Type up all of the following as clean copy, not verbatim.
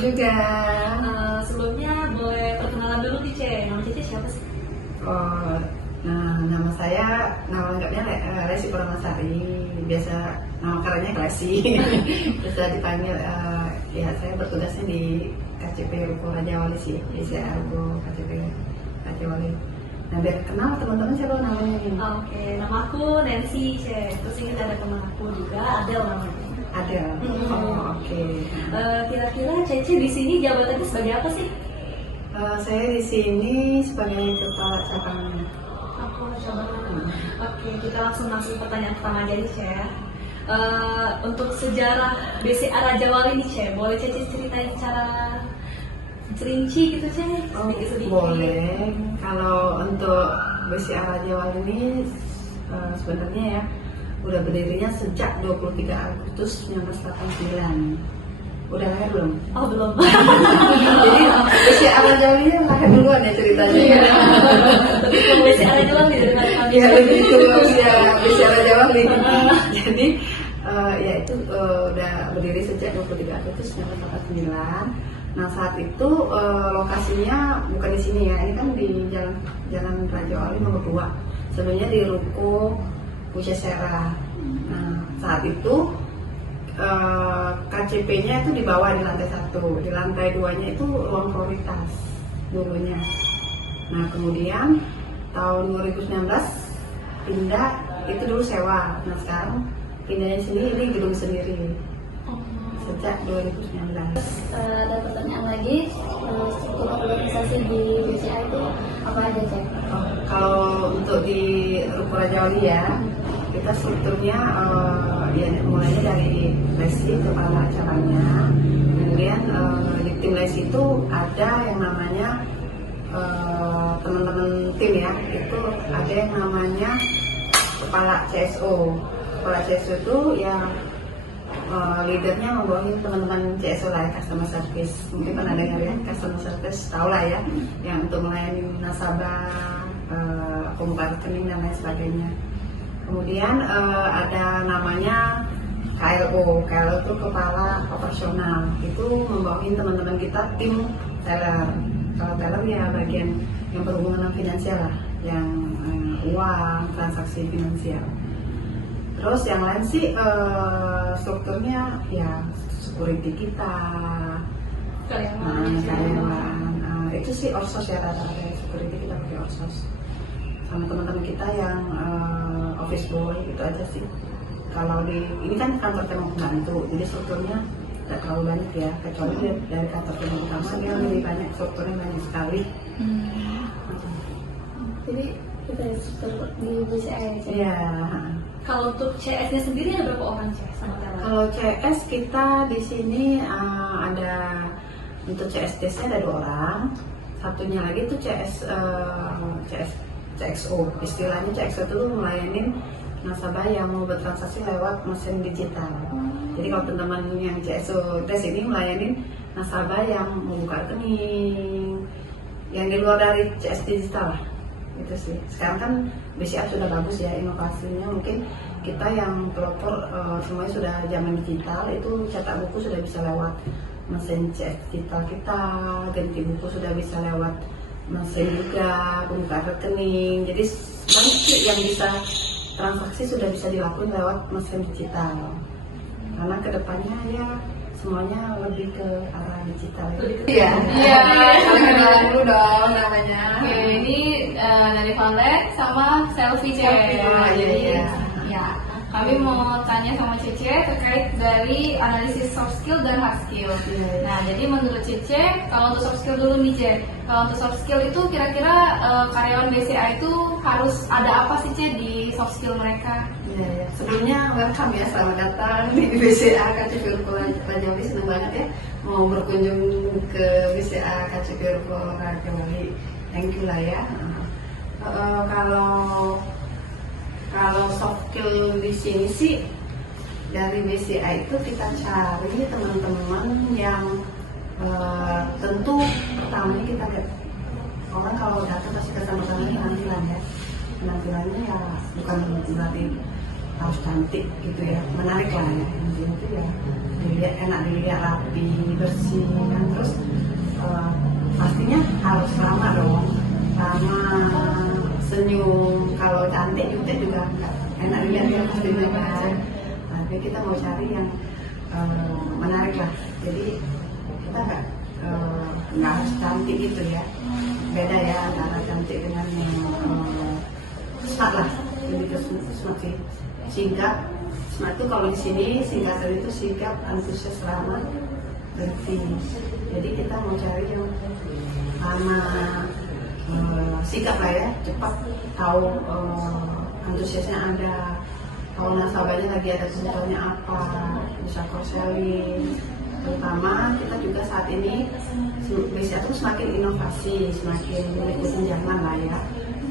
juga. Sebelumnya boleh perkenalan dulu nih Ce, nama Cece siapa sih? Oh, nah, nama saya, nama lengkapnya Lesi Purnamasari. Biasa nama kerennya Lesi. Bisa dipanggil, ya saya bertugasnya di KCP Ruko Raja Wali sih, di Ruko KCP Raja Wali. Nah, biar kenal teman-teman siapa namanya ini? Oke, nama aku Nancy Ce. Terus ini ada teman aku juga, Adel namanya. Adel. Oh, oke. Kira-kira Cece di sini jabatannya sebagai apa sih? Saya di sini sebagai kepala cabangnya. Aku coba. Oke, kita langsung masuk pertanyaan pertama aja nih Ce. Untuk sejarah BCA Raja Wali nih Ce, boleh Cece ceritain cara serinci gitu Ce? Sedikit-sedikit. Boleh. Kalau untuk BCA Raja Wali ini sebenarnya ya udah berdirinya sejak 23 Agustus 1989. Udah lahir belum? Oh belum. Jadi BCA Raja Wali ini lahir duluan ya ceritanya. Tapi kalau BCA Raja Wali dari mana kami? Ya begitu ya BCA Raja Wali. Jadi ya itu udah berdiri sejak 23 Agustus 1989. Nah saat itu lokasinya bukan di sini ya, ini kan di Jalan Raja Wali nomor 2. Sebenarnya di Ruko Pucesera. Nah saat itu KCP-nya itu di bawah di lantai 1, di lantai 2-nya itu ruang prioritas dulunya. Nah kemudian tahun 2019 pindah, itu dulu sewa. Nah sekarang pindahnya sendiri, ini gedung sendiri sejak 2019. Ada pertanyaan lagi, struktur organisasi di BCA itu apa aja Cek? Kalau untuk di Ruko Raja Wali ya, kita strukturnya ya mulainya dari Lesi, kepala acaranya. Kemudian di tim Lesi itu ada yang namanya teman-teman tim ya, itu ada yang namanya kepala CSO. Kepala CSO itu yang leadernya membawahi teman-teman CSO lah ya, customer service. Mungkin pernah dengar ya, customer service tahu lah ya, yang untuk melayani nasabah, pembuka rekening dan lain sebagainya. Kemudian ada namanya KLO itu kepala operasional, itu membawahi teman-teman kita tim teller. Kalau teller ya bagian yang berhubungan dengan finansial lah, yang uang, transaksi finansial. Terus yang lain sih strukturnya ya security kita, karyawan, itu sih outsource ya, rata-rata security kita pakai outsource. Sama teman-teman kita yang office boy itu aja sih. Kalau di ini kan kantor tembok pembantu, jadi strukturnya tidak terlalu banyak ya, kecuali dari kantor tembok utama dia lebih banyak, strukturnya banyak sekali. Jadi kita struktur di BCA ya Cek? Iya. Kalau untuk CS-nya sendiri ada berapa orang Ce sama teller? Kalau CS kita di sini ada untuk CSDC ada 2 orang, satunya lagi itu CXO. Istilahnya CXO itu melayanin nasabah yang mau bertransaksi lewat mesin digital. Jadi kalau teman-teman yang CXO Des ini melayanin nasabah yang mau buka rekening, yang di luar dari CS digital lah. Itu sih. Sekarang kan BCA sudah bagus ya inovasinya, mungkin kita yang pelopor semuanya sudah zaman digital, itu cetak buku sudah bisa lewat mesin CS digital kita, ganti buku sudah bisa lewat mesin juga, pembukaan rekening. Jadi banyak sih yang bisa transaksi sudah bisa dilakukan lewat mesin digital. Karena kedepannya ya semuanya lebih ke arah digital. Iya, kalau kenalan dulu dong namanya. Oke, ini dari Vale sama Selfie Cek. Iya. Ya, kami mau tanya sama Cece terkait dari analisis soft skill dan hard skill. Nah, jadi menurut Cece, kalau untuk soft skill dulu nih Cece, kalau untuk soft skill itu kira-kira karyawan BCA itu harus ada apa sih Cece di soft skill mereka? Ya. Sebelumnya welcome ya, selamat datang di BCA KCP Ruko Raja Wali. Senang banget ya mau berkunjung ke BCA KCP Ruko Raja Wali. Thank you lah ya. Kalau soft skill di sini sih dari BCA itu kita cari teman-teman yang tentu pertamanya kita lihat orang kalau datang pasti kesan-kesannya penampilan ya. Penampilannya ya bukan berarti harus cantik gitu ya, menarik lah ya. cantiknya itu ya dilihat enak, dilihat rapi, bersih kan. Terus pastinya harus ramah dong, ramah, senyum. Kalau cantik juga enggak enak dilihat ya pastinya kan. Tapi kita mau cari yang menarik lah. Jadi kita nggak harus cantik gitu ya. Beda ya antara cantik dengan yang smart lah. Lebih ke smart sih. Sigap. Smart itu kalau di sini singkatan itu sigap, antusias, ramah, bersih. Jadi kita mau cari yang ramah, sigap lah ya, cepat tahu antusiasnya ada, tahu nasabahnya lagi ada kebutuhannya apa, bisa cross-selling. Terutama kita juga saat ini Besi itu semakin inovasi, semakin mengikuti zaman lah ya.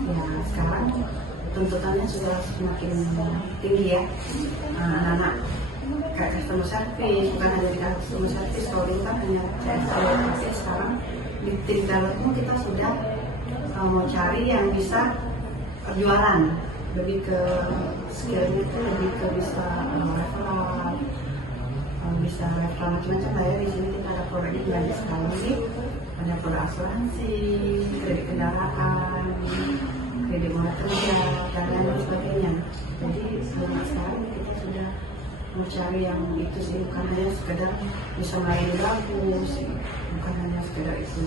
Ya sekarang tuntutannya sudah semakin tinggi ya. Anak-anak kayak customer service, bukan hanya di customer service, kalau dulu kan hanya CSR, sekarang di tim dalam kita sudah mau cari yang bisa jualan, lebih ke skillnya itu lebih ke bisa referral, bisa referral macam-macam lah ya. Di sini kita ada produknya banyak sekali, ada produk asuransi, kredit kendaraan, kredit modal kerja, dan lain sebagainya. Jadi banyak sekali kita sudah mencari yang itu sih, bukan hanya sekedar bisa melayani bagus, bukan hanya sekedar itu.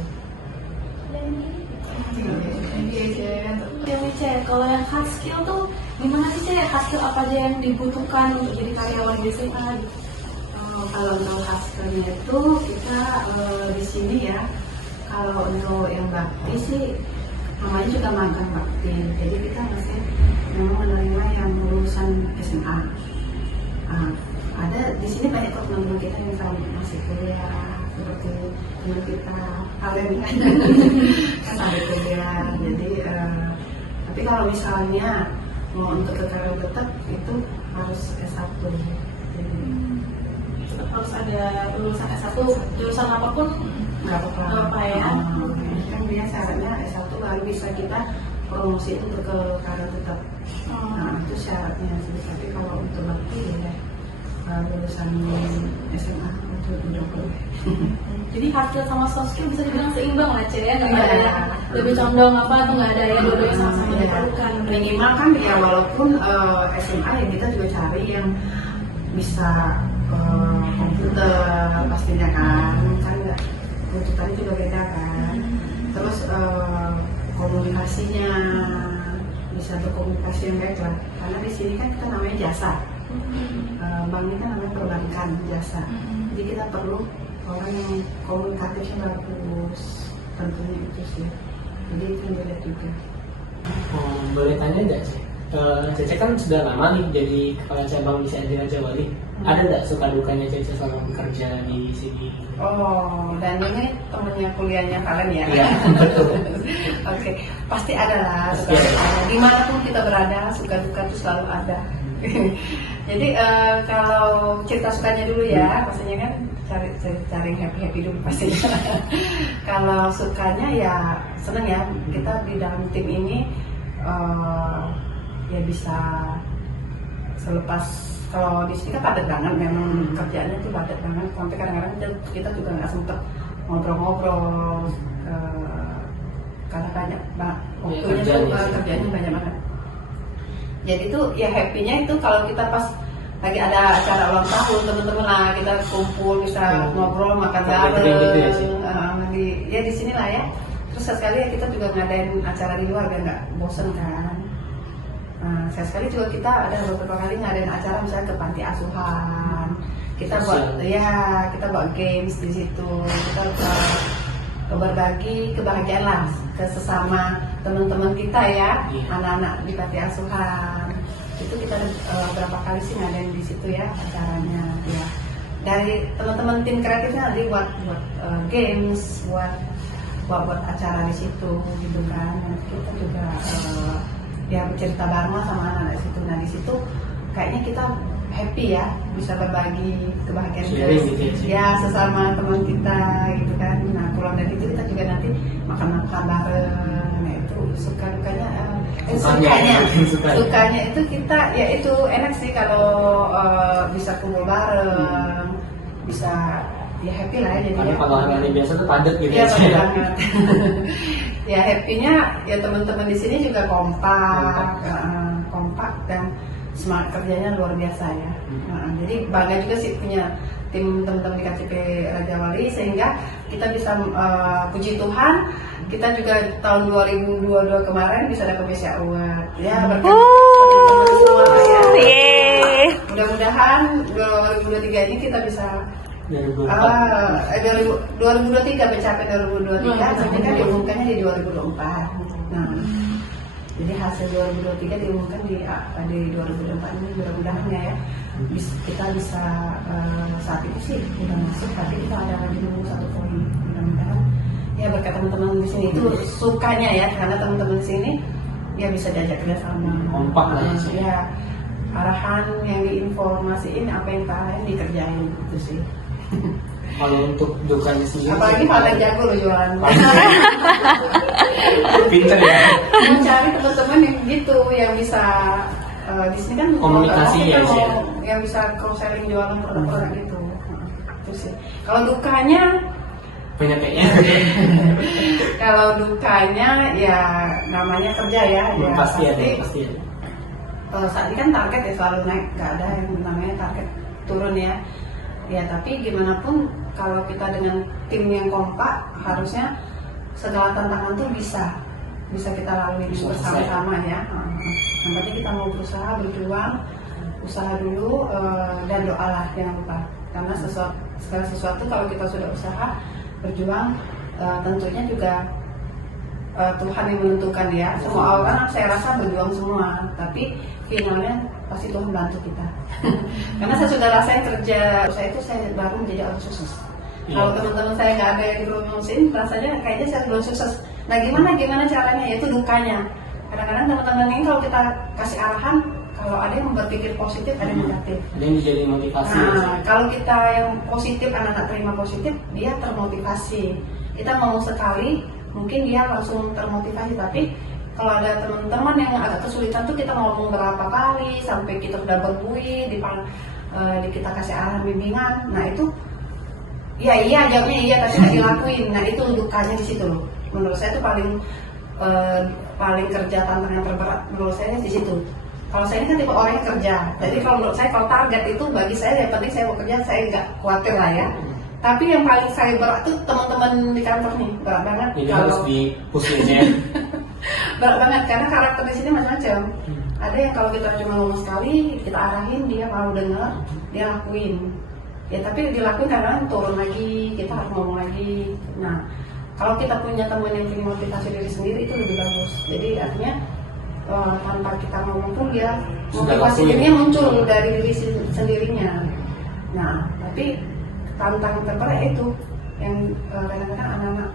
Kalau yang hard skill tuh gimana sih Cek? Hard skill apa aja yang dibutuhkan untuk jadi karyawan BCA? Kalau untuk hard skillnya itu kita di sini ya, kalau untuk yang bakti sih namanya juga magang bakti, jadi kita masih memang menerima yang lulusan SMA. Ada di sini banyak kok teman-teman kita yang masih kuliah, seperti teman kita kalian kan sampai kuliah. Jadi tapi kalau misalnya mau untuk kekayaan tetap itu harus S1. Jadi, harus ada lulusan S1, jurusan apapun nggak apa-apa ya. Kan dia syaratnya S1 baru bisa kita promosi untuk ke karir tetap. Nah itu syaratnya sih. Tapi kalau untuk bakti ya lulusan SMA itu udah boleh. Jadi hard skill sama soft skill bisa dibilang seimbang lah Cek ya, nggak Iya. ada yang lebih condong apa atau nggak ada yang dua-duanya sama-sama diperlukan. Minimal kan ya walaupun SMA ya kita juga cari yang bisa komputer pastinya kan nggak, tuntutannya juga beda kan. Terus komunikasinya bisa berkomunikasi yang baik lah, karena di sini kan kita namanya jasa. Bank ini kan namanya perbankan jasa. Jadi kita perlu orang yang komunikatifnya bagus, tentunya itu sih. Jadi itu yang dilihat juga. Boleh tanya nggak Cek? Cece kan sudah lama nih jadi kepala cabang di CND Raja Wali. Ada nggak suka dukanya Cece selama bekerja di sini? Oh, dan ini temennya kuliahnya kalian ya? Iya, betul. Oke, pasti ada lah. Suka duka. Dimanapun kita berada, suka duka itu selalu ada. Jadi kalau cerita sukanya dulu ya, pastinya kan cari happy dulu pastinya. Kalau sukanya ya seneng ya, kita di dalam tim ini ya bisa selepas, kalau di sini kan padat banget, memang kerjaannya tuh padat banget, sampai kadang-kadang kita juga nggak sempet ngobrol-ngobrol karena banyak waktunya tuh kerjanya banyak banget. Jadi tuh ya happy-nya itu kalau kita pas lagi ada acara ulang tahun teman-teman lah, kita kumpul bisa ngobrol, makan bareng, di sini lah ya. Terus sekali ya kita juga ngadain acara di luar biar nggak bosen kan. Sekali juga kita ada beberapa kali ngadain acara misalnya ke panti asuhan, kita buat games di situ, kita berbagi kebahagiaan lah ke sesama teman-teman kita ya, anak-anak di panti asuhan. Itu kita berapa kali sih ngadain di situ ya acaranya ya. Dari teman-teman tim kreatifnya nanti buat games, buat acara di situ gitu kan. Nanti kita juga ya bercerita bareng lah sama anak-anak di situ. Nah di situ kayaknya kita happy ya, bisa berbagi kebahagiaan ya sesama teman kita gitu kan. Nah pulang dari itu kita juga nanti makan-makan bareng. Nah itu suka dukanya Sukanya itu kita ya itu enak sih kalau bisa kumpul bareng, bisa ya happy lah ya jadi. Karena kalau hari biasa tuh padat gitu ya. Padat ya. banget. Ya happy-nya ya teman-teman di sini juga kompak dan semangat kerjanya luar biasa ya. Jadi bangga juga sih punya tim teman-teman di KCP Raja Wali sehingga kita bisa puji Tuhan kita juga tahun 2022 kemarin bisa dapat BCA Award ya berkat teman-teman semua ya. Mudah-mudahan 2023 ini kita bisa 2023 mencapai 2023 nanti kan diumumkannya di 2024. Nah, jadi hasil 2023 diumumkan di 2024 ini mudah-mudahan ya kita bisa saat itu sih udah masuk tapi kita ada lagi nunggu 1 poin mudah-mudahan ya berkat teman-teman di sini itu sukanya ya karena teman-teman di sini ya bisa diajak kerjasama kompak lah ya arahan yang diinformasiin apa yang kita arahin dikerjain gitu sih. Kalau untuk dukanya sendiri apalagi paling jago loh jualan pinter ya mencari teman-teman yang gitu yang bisa di sini kan komunikasi ya sih yang bisa cross selling jualan produk-produk gitu itu sih kalau dukanya banyak kayaknya kalau dukanya ya namanya kerja ya pasti ada saat ini kan target ya selalu naik nggak ada yang namanya target turun ya tapi gimana pun kalau kita dengan tim yang kompak harusnya segala tantangan tuh bisa kita lalui bersama-sama ya. Yang penting kita mau berusaha berjuang, usaha dulu dan doalah jangan lupa. Karena segala sesuatu kalau kita sudah usaha berjuang tentunya juga Tuhan yang menentukan ya. Semua orang saya rasa berjuang semua, tapi finalnya pasti Tuhan bantu kita. Karena saya sudah rasain kerja saya baru menjadi orang sukses. Kalau teman-teman saya nggak ada yang promosiin, rasanya kayaknya saya belum sukses. Nah gimana caranya? Yaitu dukanya. Kadang-kadang teman-teman ini kalau kita kasih arahan, kalau ada yang berpikir positif, ada yang negatif. Ada yang jadi motivasi. Nah, kalau kita yang positif, anak-anak terima positif, dia termotivasi. Kita ngomong sekali, mungkin dia langsung termotivasi. Tapi kalau ada teman-teman yang agak kesulitan tuh kita ngomong berapa kali sampai kita udah berbuih, kita kasih arahan bimbingan. Nah itu iya jawabnya iya tapi nggak dilakuin. Nah itu dukanya di situ loh. Menurut saya itu paling kerja tantangan terberat menurut saya di situ. Kalau saya ini kan tipe orang yang kerja. Jadi kalau menurut saya kalau target itu bagi saya yang penting saya mau kerja saya nggak khawatir lah ya. Tapi yang paling saya berat tuh teman-teman di kantor nih berat banget. Ini harus di-push ya. Berat banget karena karakter di sini macam-macam. Ada yang kalau kita cuma ngomong sekali kita arahin dia mau dengar dia lakuin. Ya tapi dilakuin kadang turun lagi kita harus ngomong lagi. Nah kalau kita punya teman yang punya motivasi diri sendiri itu lebih bagus. Jadi artinya tanpa kita ngomong pun dia motivasi dirinya muncul dari diri sendirinya. Nah tapi tantangan terberat itu yang kadang-kadang anak-anak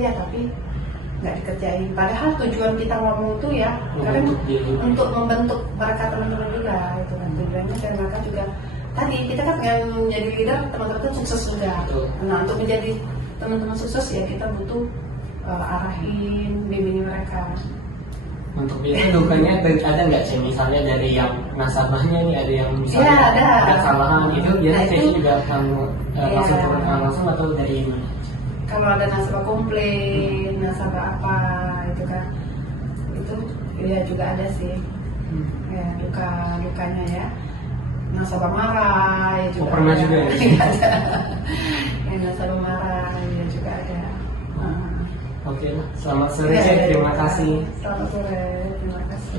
ya tapi nggak dikerjain. Padahal tujuan kita ngomong itu ya kadang untuk membentuk mereka teman-teman juga itu kan tujuannya dan mereka juga tadi kita kan dengan menjadi leader teman-teman itu sukses juga. Nah untuk menjadi teman-teman sukses ya kita butuh arahin bimbing mereka. Untuk biasanya dukanya ada nggak sih misalnya dari yang nasabahnya nih ada yang misalnya ada kesalahan itu biasanya saya juga akan langsung turun langsung atau dari mana? Kalau ada nasabah komplain, nasabah apa itu kan itu ya juga ada sih ya dukanya ya nasabah marah ya juga pernah juga ya? Ada yang nasabah marah ya juga ada. Oke lah, selamat sore, terima kasih. Selamat sore, terima kasih.